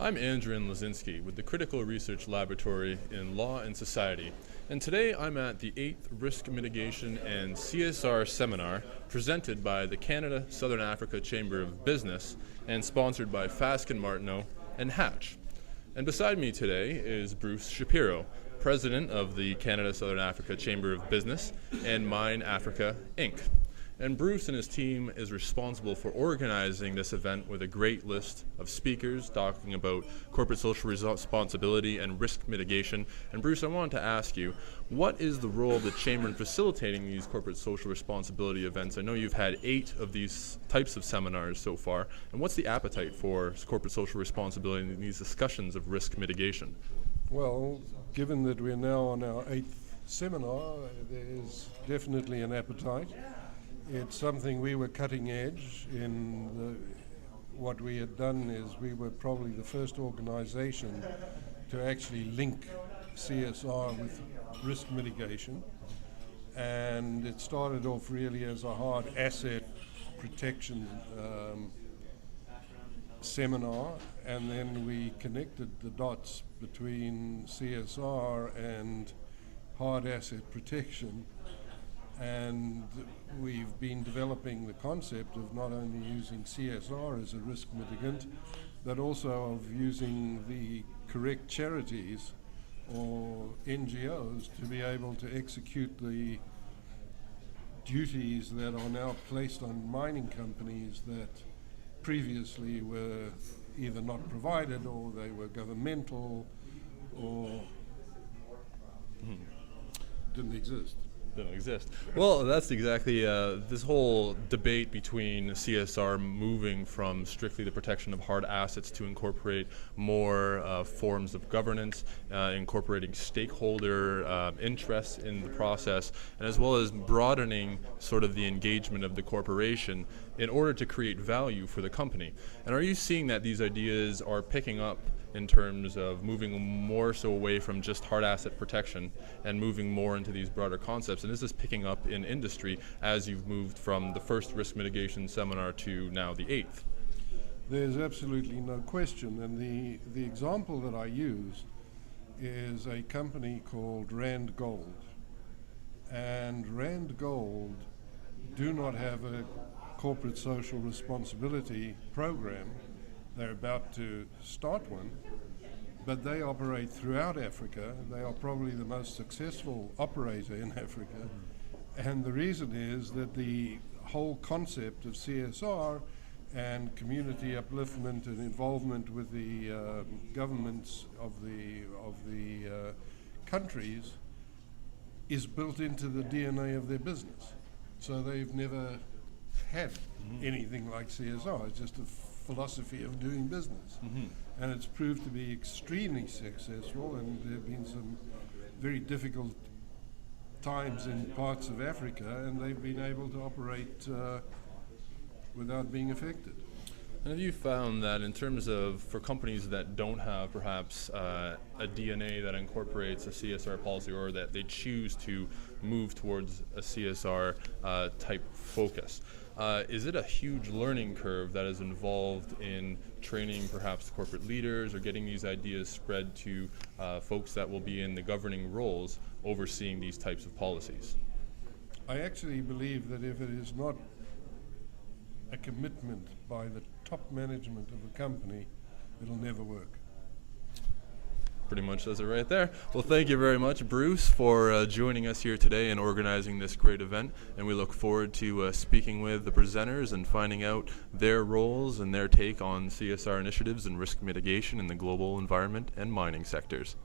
I'm Andrew Lazinski with the Critical Research Laboratory in Law and Society, and today I'm at the 8th Risk Mitigation and CSR Seminar presented by the Canada-Southern Africa Chamber of Business and sponsored by Fasken Martineau and Hatch. And beside me today is Bruce Shapiro, President of the Canada-Southern Africa Chamber of Business and Mine Africa, Inc. And Bruce and his team is responsible for organizing this event with a great list of speakers talking about corporate social responsibility and risk mitigation. And Bruce, I wanted to ask you, what is the role of the Chamber in facilitating these corporate social responsibility events? I know you've had 8 of these types of seminars so far, and what's the appetite for corporate social responsibility in these discussions of risk mitigation? Well, given that we're now on our 8th seminar, there's definitely an appetite. It's something we were cutting edge in. What we had done is we were probably the first organization to actually link CSR with risk mitigation. And it started off really as a hard asset protection seminar, and then we connected the dots between CSR and hard asset protection. And we've been developing the concept of not only using CSR as a risk mitigant, but also of using the correct charities or NGOs to be able to execute the duties that are now placed on mining companies that previously were either not provided or they were governmental or didn't exist. Don't exist. Well, that's exactly this whole debate between CSR moving from strictly the protection of hard assets to incorporate more forms of governance, incorporating stakeholder interests in the process, and as well as broadening sort of the engagement of the corporation in order to create value for the company. And are you seeing that these ideas are picking up in terms of moving more so away from just hard asset protection and moving more into these broader concepts? And is this picking up in industry as you've moved from the first risk mitigation seminar to now the 8th? There's absolutely no question. And the example that I use is a company called Rand Gold. And Rand Gold do not have a corporate social responsibility program. They're about to start one, but they operate throughout Africa. They are probably the most successful operator in Africa. And the reason is that the whole concept of CSR and community upliftment and involvement with the governments of the countries is built into the DNA of their business. So they've never had anything like CSR. It's just a philosophy of doing business. And it's proved to be extremely successful, and there have been some very difficult times in parts of Africa, and they've been able to operate without being affected. And have you found that in terms of, for companies that don't have perhaps a DNA that incorporates a CSR policy, or that they choose to move towards a CSR type focus, is it a huge learning curve that is involved in training perhaps corporate leaders or getting these ideas spread to folks that will be in the governing roles overseeing these types of policies? I actually believe that if it is not a commitment by the top management of a company, it'll never work. Pretty much says it right there. Well, thank you very much, Bruce, for joining us here today and organizing this great event. And we look forward to speaking with the presenters and finding out their roles and their take on CSR initiatives and risk mitigation in the global environment and mining sectors.